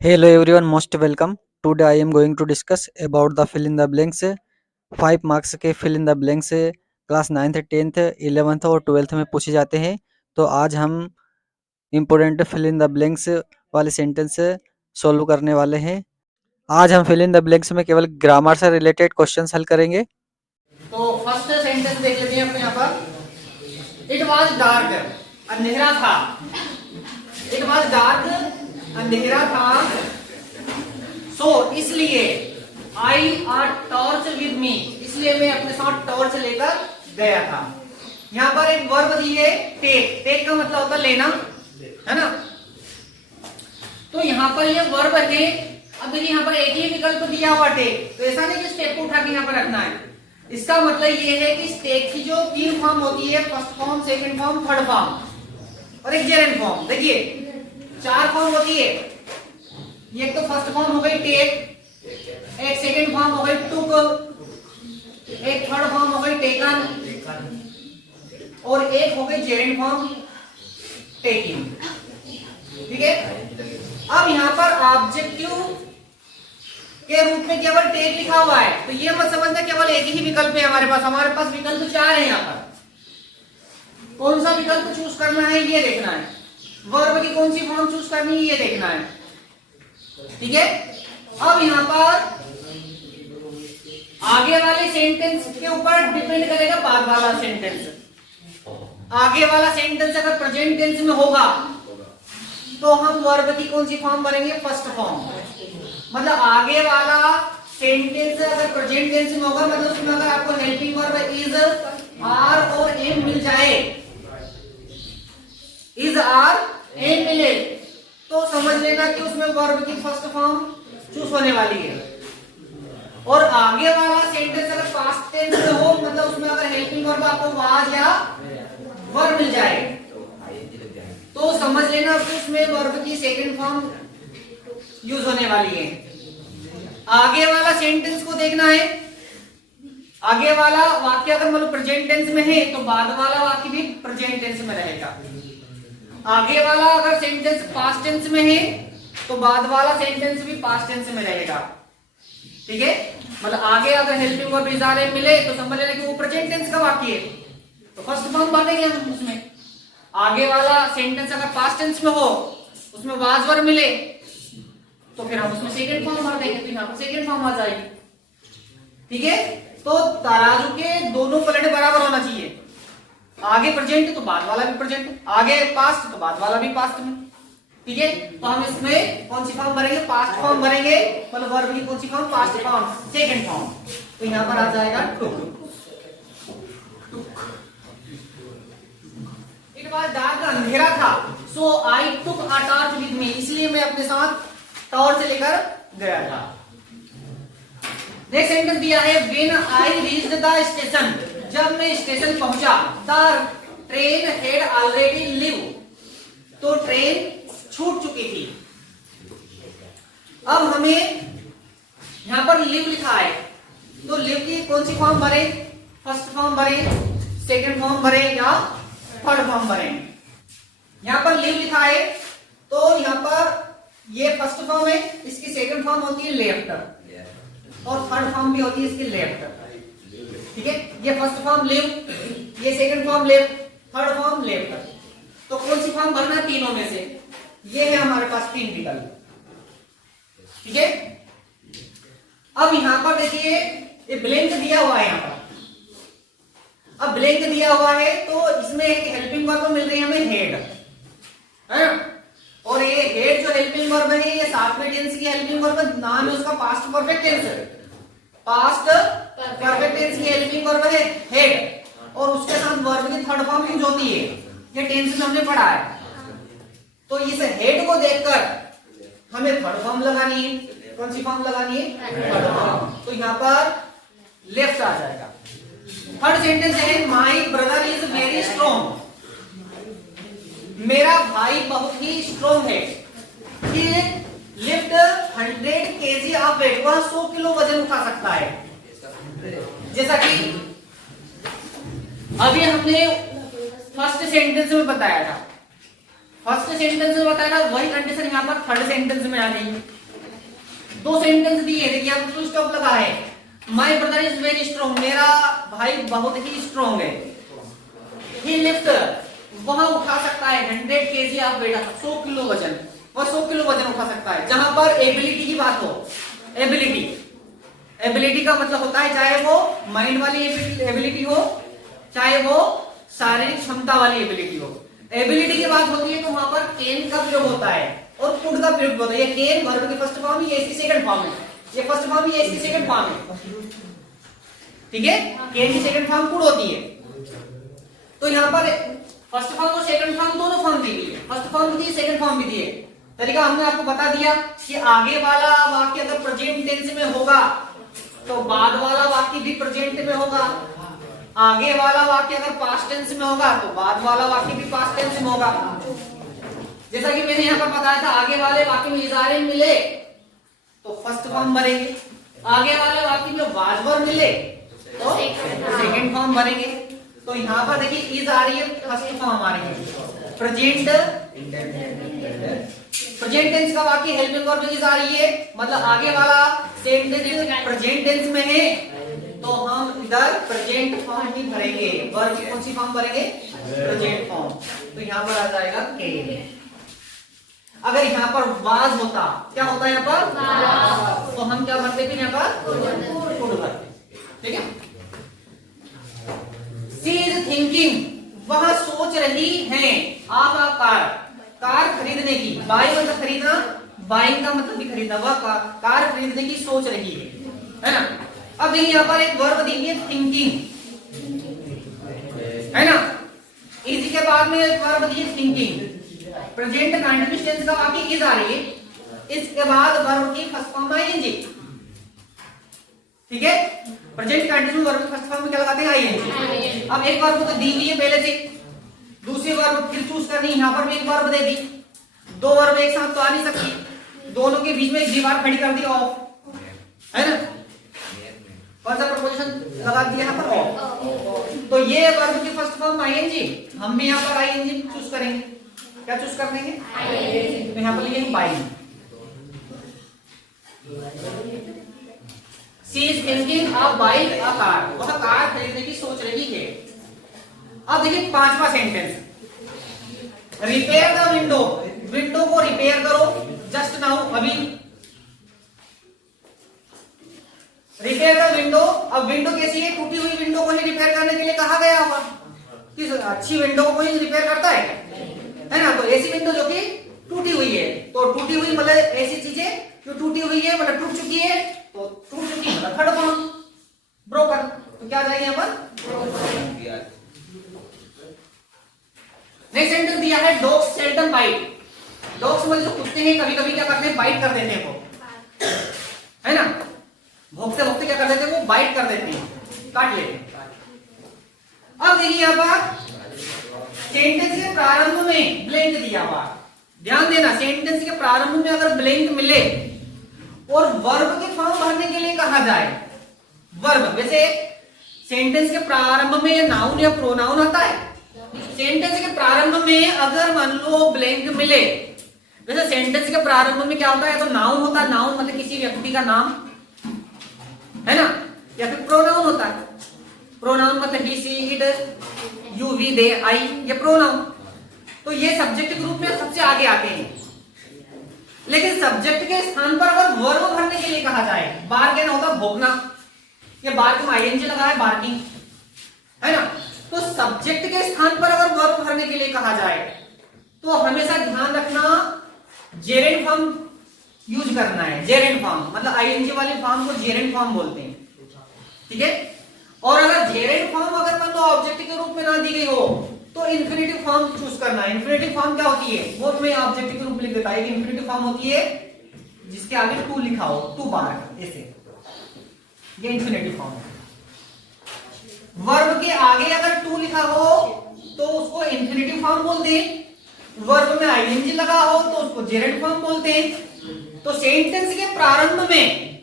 Hello everyone, most welcome. Today I am going to discuss about the fill in the blanks. 5 marks के fill in the blanks class 9th 10th 11th और 12th में पूछे जाते हैं। तो आज हम important fill in the blanks वाले सेंटेंस सोल्व करने वाले हैं। आज हम फिल इन द ब्लैंक्स में केवल ग्रामर से रिलेटेड क्वेश्चंस हल करेंगे। तो फर्स्ट सेंटेंस देख लेते हैं अपने यहाँ पर। इट वॉज डार्क, अंधेरा था। इट वॉज डार्क, अंधेरा था। सो इसलिए I R torch with me, इसलिए मैं अपने साथ टॉर्च लेकर गया था। यहाँ पर एक वर्ब दी है टेक। टेक का मतलब होता है लेना, है ना। तो यहाँ पर ये वर्ब है। अब देखिए यहाँ पर एक ही विकल्प दिया हुआ टेक, तो ऐसा नहीं कि स्टेप को उठा के यहाँ पर रखना है। इसका मतलब ये है कि स्टेक की जो 3 फॉर्म होती है, first form, second form, third form और एक जेरेंट फॉर्म। देखिए 4 फॉर्म होती है। ये तो फर्स्ट फॉर्म हो गई टेक, एक सेकंड फॉर्म हो गई टुक, एक थर्ड फॉर्म हो गई टेकन और एक हो गई जेरेंट फॉर्म टेकिंग। ठीक है। अब यहाँ पर ऑब्जेक्टिव के रूप में केवल टेक लिखा हुआ है, तो ये मत समझना केवल एक ही विकल्प है हमारे पास। हमारे पास विकल्प 4 है। यहाँ पर कौन सा विकल्प चूज करना है ये देखना है। वर्ब की कौन सी फॉर्म चूज करनी है ये देखना है। ठीक है। अब यहाँ पर आगे वाले सेंटेंस के ऊपर डिपेंड करेगा बाद वाला सेंटेंस। आगे वाला सेंटेंस अगर प्रेजेंट टेंस में होगा तो हम वर्ब की कौन सी फॉर्म भरेंगे, फर्स्ट फॉर्म। मतलब आगे वाला सेंटेंस अगर प्रेजेंट टेंस में होगा, मतलब उसमें अगर आपको हेल्पिंग वर्ब इज, आर और एम मिल जाए, इज, आर, एम मिले, तो समझ लेना कि उसमें वर्ब की फर्स्ट फॉर्म चूज होने वाली है। और आगे वाला सेंटेंस अगर पास्ट टेंस में हो, मतलब उसमें अगर हेल्पिंग वर्ब आपको वाज या वर मिल जाए, तो समझ लेना कि उसमें वर्ब की सेकंड फॉर्म यूज होने वाली है। आगे वाला सेंटेंस को देखना है। आगे वाला वाक्य अगर मतलब प्रेजेंट टेंस में है तो बाद वाला वाक्य भी प्रेजेंट टेंस में रहेगा। आगे वाला अगर सेंटेंस पास्ट टेंस में है तो बाद वाला सेंटेंस भी पास्ट टेंस में रहेगा। ठीक है। मतलब आगे अगर helping verb is, are, am मिले तो समझ लेना कि वो प्रेजेंट टेंस का वाक्य है, तो फर्स्ट फॉर्म भरेंगे हम उसमें। आगे वाला सेंटेंस अगर पास्ट टेंस में हो, उसमें वाज वर्ब मिले, तो फिर हम उसमें सेकंड फॉर्म भर देंगे, तो यहाँ पर सेकंड फॉर्म आ जाएगी। ठीक है। तो तराजू के दोनों पलड़े बराबर होना चाहिए। आगे प्रेजेंट तो बाद वाला भी प्रेजेंट, आगे पास्ट तो बाद वाला भी पास्ट में। ठीक है। तो हम इसमें कौन सी फॉर्म भरेंगे, पास्ट फॉर्म भरेंगे। मतलब वर्ब की कौन सी form, past form, second form. तो यहाँ पर आ जाएगा टुक। इट वाज डार्क, अंधेरा था। सो आई टुक अ टॉर्च विद मी, इसलिए मैं अपने साथ टॉर्च लेकर गया था। नेक्स्ट सेंटेंस दिया है, when I reached the station, जब मैं स्टेशन पहुंचा, the train had already leave, तो ट्रेन छूट चुकी थी। अब हमें यहां पर लीव लिखा है, तो लीव की कौन सी फॉर्म भरे, फर्स्ट फॉर्म भरे, सेकंड फॉर्म भरे या थर्ड फॉर्म भरे। यहां पर लीव लिखा है तो यहां पर ये फर्स्ट फॉर्म है, इसकी सेकंड फॉर्म होती है लेफ्ट और थर्ड फॉर्म भी होती है इसकी लेफ्ट। ठीक है। ये फर्स्ट फॉर्म लीव, ये second form left, third form left. तो कौन सी फॉर्म भरना, तीनों में से। ये है हमारे पास 3 विकल्प। ठीक है। अब यहां पर देखिए ये ब्लैंक दिया हुआ है। यहां पर अब ब्लैंक दिया हुआ है तो इसमें एक हेल्पिंग वर्ब मिल रही है हमें, हेड, है। और ये हेड जो हेल्पिंग वर्ब है, ये सातवें टेंस की हेल्पिंग वर्ब, नाम है उसका past perfect tense. Past perfect tense की हेल्पिंग वर्ब है हेड, और उसके साथ वर्ब की थर्ड फॉर्म यूज होती है। ये टेंस में हमने पढ़ा है। तो इस हेड को देखकर हमें थर्ड फॉर्म लगानी है। कौन सी फॉर्म लगानी है, थर्ड फॉर्म। तो यहाँ पर लेफ्ट आ जाएगा। थर्ड सेंटेंस है, my brother is very strong, मेरा भाई बहुत ही स्ट्रॉन्ग है। He lift 100 kg of weight, वह 100 किलो वजन उठा सकता है। जैसा कि अभी हमने फर्स्ट सेंटेंस में बताया था। फर्स्ट सेंटेंस में बताया वही कंडीशन यहाँ पर थर्ड सेंटेंस में आ गई। दो सेंटेंस दिए, देखिए आप फुल स्टॉप लगा है। My brother is very strong, मेरा भाई बहुत ही स्ट्रॉन्ग है। ही लिफ्ट, वह उठा सकता है 100 kg ऑफ वेट, 100 किलो वजन, वह 100 किलो वजन उठा सकता है। जहां पर एबिलिटी की बात हो, एबिलिटी का मतलब होता है चाहे वो माइंड वाली एबिलिटी हो, चाहे वो शारीरिक क्षमता वाली एबिलिटी हो। एबिलिटी की बात होती है तो वहां पर कैन का प्रयोग होता है और कुड का प्रयोग होता है। ये कैन वर्ब की फर्स्ट फॉर्म, ये इसकी सेकंड फॉर्म है। ये फर्स्ट फॉर्म, ये इसकी सेकंड फॉर्म है, ठीक है। कैन की सेकंड फॉर्म कुड होती है। तो यहाँ पर फर्स्ट फॉर्म और सेकंड फॉर्म दोनों फॉर्म दी गई है, फर्स्ट फॉर्म भी दी, सेकंड फॉर्म भी दी है। तरीका हमने आपको बता दिया कि आगे वाला वाक्य अगर प्रेजेंट टेंस में होगा तो बाद वाला वाक्य भी प्रेजेंट में होगा, आगे वाला वाक्य अगर पास्ट टेंस में होगा तो बाद वाला वाक्य भी पास्ट टेंस में होगा। जैसा कि मैंने यहाँ पर बताया था, आगे वाले वाक्य में इजारे मिले तो फर्स्ट फॉर्म भरेंगे, आगे वाले वाक्य में वाजवर मिले तो सेकंड फॉर्म भरेंगे। तो यहाँ पर देखिए इज आ रही है, फर्स्ट फॉर्म आ रही है। प्रेजेंट टेंस का वाक्य हेल्पिंग वर्ब इज आ रही है, मतलब आगे वाला सेंटेंस प्रेजेंट टेंस में है तो हम इधर प्रेजेंट फॉर्म ही भरेंगे। वर्ब की कौन सी फॉर्म भरेंगे? Present form. तो यहाँ पर आ जाएगा के। अगर यहाँ पर वाज होता, क्या होता है यहाँ पर? तो हम क्या भरते थे यहाँ पर? कुड भरते, ठीक है। शी इज थिंकिंग, वह सोच रही है, ऑफ अ कार, कार खरीदने की। बाई मतलब खरीदना, बाइंग का मतलब भी खरीदना, वह कार खरीदने की सोच रही है ना। अब यहाँ पर एक वर्ब दी है थिंकिंग, है ना। इसी के बाद में एक वर्ब दी है थिंकिंग। प्रेजेंट कंटीन्यूअस टेंस का वाक्य इज आ रही है, इसके बाद वर्ब की फर्स्ट फॉर्म आईएनजी, ठीक है। प्रेजेंट कंटीन्यूअस वर्ब की फर्स्ट फॉर्म में क्या लगाते हैं? आईएनजी। अब एक वर्ब तो दी हुई है पहले से, दूसरी वर्ब फिर चूज करनी, यहाँ पर भी एक वर्ब दे दी। दो वर्ब एक साथ तो आ नहीं सकती, दोनों के बीच में एक दीवार खड़ी कर दी, ऑफ, है ना। कौन सा प्रपोजिशन लगा दिया यहाँ पर? ऑफ। तो ये वर्ब की फर्स्ट फॉर्म आईएनजी, हम भी यहाँ पर आईएनजी चूज करेंगे। क्या चूज कर देंगे? आईएनजी। तो यहाँ पर लिखेंगे buying. She is thinking of buying a car, वह कार खरीदने की सोच रही है। अब देखिए पांचवा sentence, repair the window, window को रिपेयर करो, जस्ट नाउ, अभी रिपेयर द विंडो। अब विंडो कैसी है? टूटी हुई विंडो को ही रिपेयर करने के लिए कहा गया होगा। किस अच्छी विंडो को कोई रिपेयर करता है ना। तो ऐसी विंडो जो कि टूटी हुई है, तो टूटी हुई मतलब ऐसी चीजें जो टूटी हुई है, मतलब टूट चुकी है, तो टूट चुकी है मतलब थर्ड फॉर्म ब्रोकन। तो क्या आ जाएगा यहाँ पर? नेक्स्ट सेंटेंस दिया है डॉग्स सेल्डम बाइट। डॉग्स मतलब जो कुत्ते हैं कभी कभी क्या करते हैं? बाइट कर देते हैं वो, है ना। भोगते भोगते क्या कर देते हैं? वो बाइट कर देते हैं, काट लेते हैं। अब देखिए यहाँ पर सेंटेंस के प्रारंभ में ब्लैंक दिया हुआ, ध्यान देना। सेंटेंस के प्रारंभ में अगर ब्लैंक मिले और वर्ब के फॉर्म भरने के लिए कहा जाए, वर्ब, वैसे सेंटेंस के प्रारंभ में नाउन या प्रोनाउन आता है। सेंटेंस के प्रारंभ में अगर मान लो ब्लैंक मिले, वैसे सेंटेंस के प्रारंभ में क्या होता है? तो नाउन होता है, नाउन मतलब किसी व्यक्ति का नाम, है ना, या फिर प्रोनाउन होता है। प्रोनाउन मतलब ही, सी, इट, यू, वी, दे, आई, ये प्रोनाउन। तो ये सब्जेक्ट ग्रुप में सबसे आगे आते हैं। लेकिन सब्जेक्ट के स्थान पर अगर वर्ब भरने के लिए कहा जाए, बार्गेन होता है भोगना, ये बार्क में आईएनजी लगा है, बार्किंग, है ना। तो सब्जेक्ट के स्थान पर अगर वर्ब भरने के लिए कहा जाए तो हमेशा ध्यान रखना जेरेंड फॉर्म यूज करना है। जेरेंड फॉर्म मतलब आईएनजी वाले फॉर्म को जेरेंड फॉर्म बोलते हैं, ठीक है। और अगर जेरेंड फॉर्म अगर मान लो ऑब्जेक्ट के रूप में ना दी गई हो तो इन्फिनेटिव फॉर्म चूज करना है। इन्फिनेटिव फॉर्म क्या होती है? वो तुम्हें ऑब्जेक्ट के रूप में लिख देता है। इन्फिनेटिव फॉर्म होती है जिसके आगे टू लिखा हो, टू बार, ऐसे, ये इन्फिनेटिव फॉर्म है। वर्ब के आगे अगर टू लिखा हो तो उसको इन्फिनेटिव फॉर्म बोलते हैं। वर्ब में आईएनजी लगा हो तो उसको जेरेंड फॉर्म बोलते हैं। तो सेंटेंस के प्रारंभ में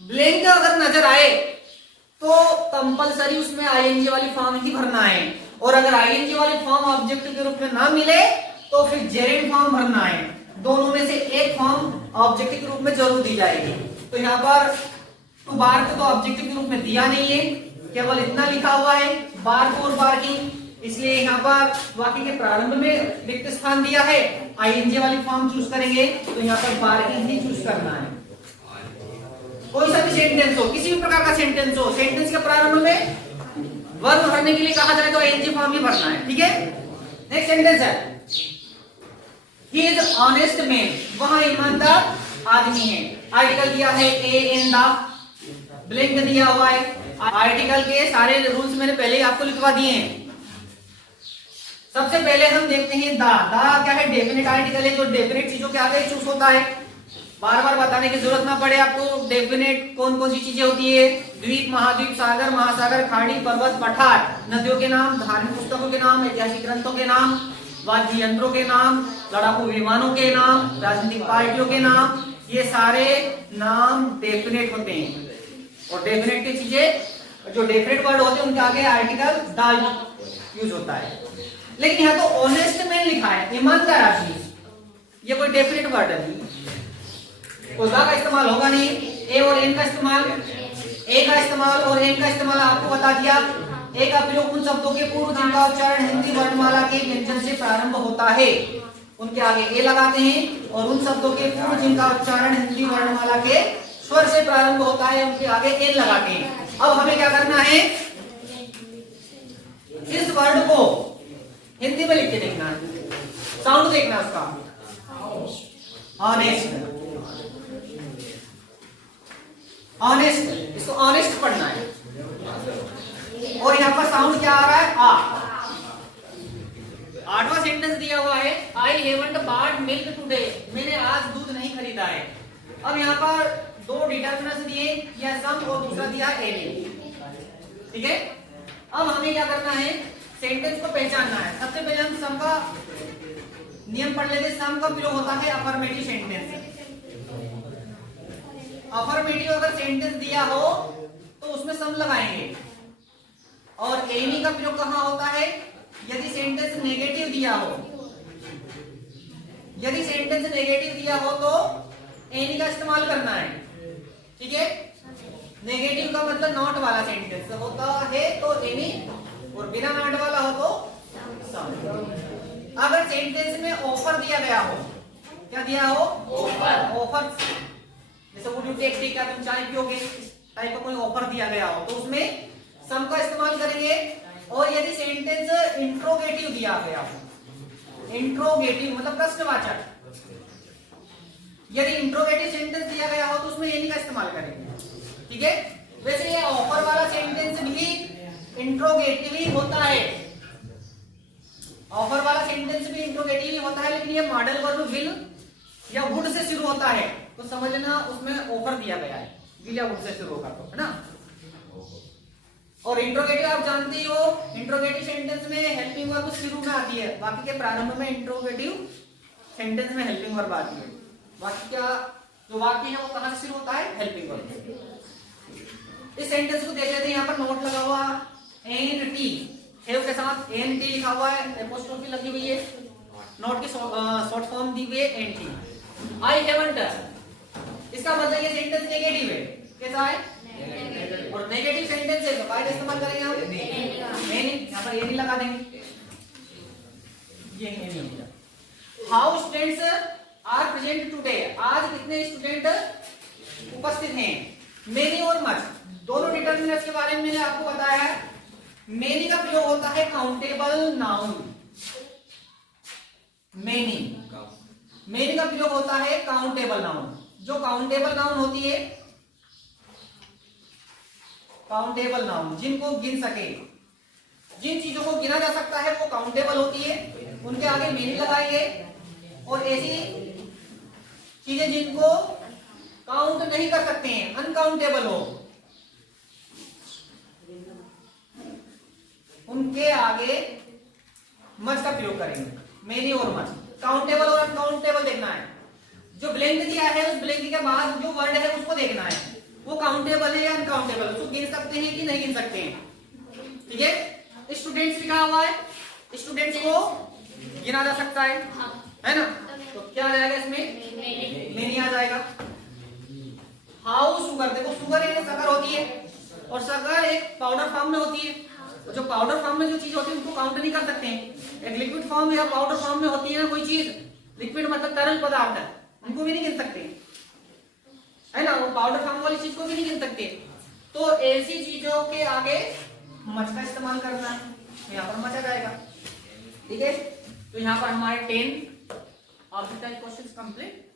ब्लैंक अगर नजर आए तो कंपलसरी उसमें आईएनजी वाली फॉर्म ही भरना है। और अगर आईएनजी वाली फॉर्म ऑब्जेक्ट के रूप में ना मिले तो फिर जेरेंड फॉर्म भरना है। दोनों में से एक फॉर्म ऑब्जेक्टिव के रूप में जरूर दी जाएगी। तो यहाँ पर टू बार्क तो ऑब्जेक्टिव के रूप में दिया नहीं है, केवल इतना लिखा हुआ है बार्क और बार्किंग, इसलिए यहाँ पर वाक्य के प्रारंभ में रिक्त स्थान दिया है, आईएनजी वाली फॉर्म चूज करेंगे तो यहाँ पर बार्किंग ही चूज करना है। कोई सा भी सेंटेंस हो, किसी भी प्रकार का सेंटेंस हो, सेंटेंस के प्रारंभ में वर्ब भरने के लिए कहा जाए तो आईएनजी फॉर्म ही भरना है, ठीक है। नेक्स्ट सेंटेंस है ही इज ऑनेस्ट मैन, वहां ईमानदार आदमी है। आर्टिकल दिया है ए इन द, ब्लैंक दिया हुआ है। आर्टिकल के सारे रूल्स मैंने पहले ही आपको लिखवा दिए हैं। सबसे पहले हम देखते हैं दा क्या है, डेफिनेट आर्टिकल है जो डेफिनेट चीजों के आगे चूज होता है। बार बार बताने की जरूरत ना पड़े आपको, डेफिनेट कौन कौन सी चीजें होती है, द्वीप, महाद्वीप, सागर, महासागर, खाड़ी, पर्वत, पठार, नदियों के नाम, धार्मिक पुस्तकों के नाम, ऐतिहासिक ग्रंथों के नाम, वाद्य यंत्रों के नाम, लड़ाकू विमानों के नाम, राजनीतिक पार्टियों के नाम, ये सारे नाम डेफिनेट होते हैं। और डेफिनेट की चीजें जो डेफिनेट वर्ड होते हैं उनके आगे आर्टिकल दा यूज होता है। लेकिन यहाँ तो ऑनेस्ट मैन लिखा है, ईमानदार आदमी, ये कोई डेफिनेट वर्ड नहीं, तो दा का इस्तेमाल होगा नहीं। ए और एन का इस्तेमाल, ए का इस्तेमाल और एन का इस्तेमाल आपको बता दिया। ए का प्रयोग उन शब्दों के पूर्व जिनका उच्चारण हिंदी वर्णमाला के व्यंजन से प्रारंभ होता है, उनके आगे ए लगाते हैं, और उन शब्दों के पूर्व जिनका उच्चारण हिंदी वर्णमाला के स्वर से प्रारंभ होता है उनके आगे एन लगाते हैं। अब हमें क्या करना है, इस वर्ड को हिंदी में लिख के देखना है, साउंड देखना उसका, ऑनेस्ट, ऑनेस्ट, इसको ऑनेस्ट पढ़ना है। और यहाँ पर साउंड क्या आ रहा है, आ। आठवां सेंटेंस दिया हुआ है I haven't bought milk today, मैंने आज दूध नहीं खरीदा है। अब यहाँ पर दो डिटरमिनर्स दिए, या सम और दूसरा दिया एनी, ठीक है। अब हमें क्या करना है, सेंटेंस को पहचानना है। सबसे पहले हम सम का नियम पढ़ लेते हैं। सम का प्रयोग होता है अफर्मेटिव सेंटेंस। अफर्मेटिव अगर सेंटेंस दिया हो तो उसमें सम लगाएंगे। और एनी का प्रयोग कहां होता है, यदि सेंटेंस नेगेटिव दिया हो, यदि सेंटेंस नेगेटिव दिया हो तो एनी का इस्तेमाल करना है, ठीक है। नेगेटिव का मतलब नॉट वाला सेंटेंस होता है तो एनी, और बिना नॉट वाला हो तो सम। अगर सेंटेंस में ऑफर दिया गया हो, क्या दिया हो, ऑफर, ऑफर, जैसे वुड यू टेक टी, क्या तुम चाय पियोगे, टाइप का कोई ऑफर दिया गया हो तो उसमें सम का इस्तेमाल करेंगे। और यदि सेंटेंस इंट्रोगेटिव दिया गया हो, इंट्रोगेटिव मतलब प्रश्नवाचक, यदि इंट्रोगेटिव सेंटेंस दिया गया हो तो उसमें एनी का इस्तेमाल करेंगे, ठीक है। वैसे ये ऑफर वाला सेंटेंस भी इंट्रोगेटिव ही होता है, ऑफर वाला सेंटेंस भी इंट्रोगेटिव ही होता है, लेकिन ये मॉडल वर्ब विल या वुड से शुरू होता है तो समझना उसमें ऑफर दिया गया है, विल या वुड से शुरू होगा तो, है ना। और इंट्रोगेटिव आप जानते ही हो, इंट्रोगेटिव सेंटेंस में हेल्पिंग वर्ब शुरू में आती है, बाकी के प्रारंभ में इंट्रोगेटिव सेंटेंस में हेल्पिंग वर्ब आती है। बाकी का जो वाक्य है वो कहां से शुरू होता है, हेल्पिंग वर्ब। इस सेंटेंस को देख लेते हैं, यहाँ पर नोट लगा हुआ एन टी, हैव के साथ एन टी लिखा हुआ है, एपोस्ट्रोफी लगी हुई है, नोट की शॉर्ट फॉर्म दी हुई है एन टी। आई हैवंट, इसका मतलब ये सेंटेंस नेगेटिव है, कैसा है, और नेगेटिव सेंटेंस है तो क्या इस्तेमाल करेंगे हम, एनी, यहाँ पर एनी लगा देंगे, ये एनी हो गया। How students are present today, आज कितने स्टूडेंट उपस्थित हैं। मेनी और मच दोनों डिटरमिनर्स के बारे में मैंने आपको बताया है। मेनी का प्रयोग होता है काउंटेबल नाउन, मेनी, मेनी का प्रयोग होता है काउंटेबल नाउन। जो काउंटेबल नाउन होती है, काउंटेबल नाउन जिनको गिन सके, जिन चीजों को गिना जा सकता है वो काउंटेबल होती है, उनके आगे मेनी लगाएंगे। और ऐसी चीजें जिनको काउंट नहीं कर सकते हैं, अनकाउंटेबल हो, उनके आगे मच का प्रयोग करेंगे, मेनी और मच। काउंटेबल और अनकाउंटेबल देखना है। जो ब्लैंक दिया है उस ब्लैंक के बाद जो वर्ड है उसको देखना है, वो काउंटेबल है या अनकाउंटेबल, उसको गिन सकते हैं कि नहीं गिन सकते हैं, ठीक है। स्टूडेंट्स लिखा हुआ है, स्टूडेंट्स को गिना जा सकता है ना? तो क्या आ जाएगा इसमें? मेनी आ जाएगा। हाउ शुगर, देखो शुगर एक शक्कर होती है और शक्कर एक पाउडर फॉर्म में होती है। तो जो पाउडर फॉर्म में जो चीज होती है उनको काउंट नहीं कर सकते हैं। एक लिक्विड फॉर्म या पाउडर फॉर्म में होती है ना कोई चीज, लिक्विड मतलब तरल पदार्थ है, उनको भी नहीं गिन सकते है ना, वो पाउडर फॉर्म वाली चीज को भी नहीं गिन सकते। तो ऐसी चीजों के आगे मच का इस्तेमाल करना है, यहाँ पर मच आ जाएगा। ठीक है, तो यहाँ पर हमारे 10 ऑब्जेक्टाइल क्वेश्चंस कंप्लीट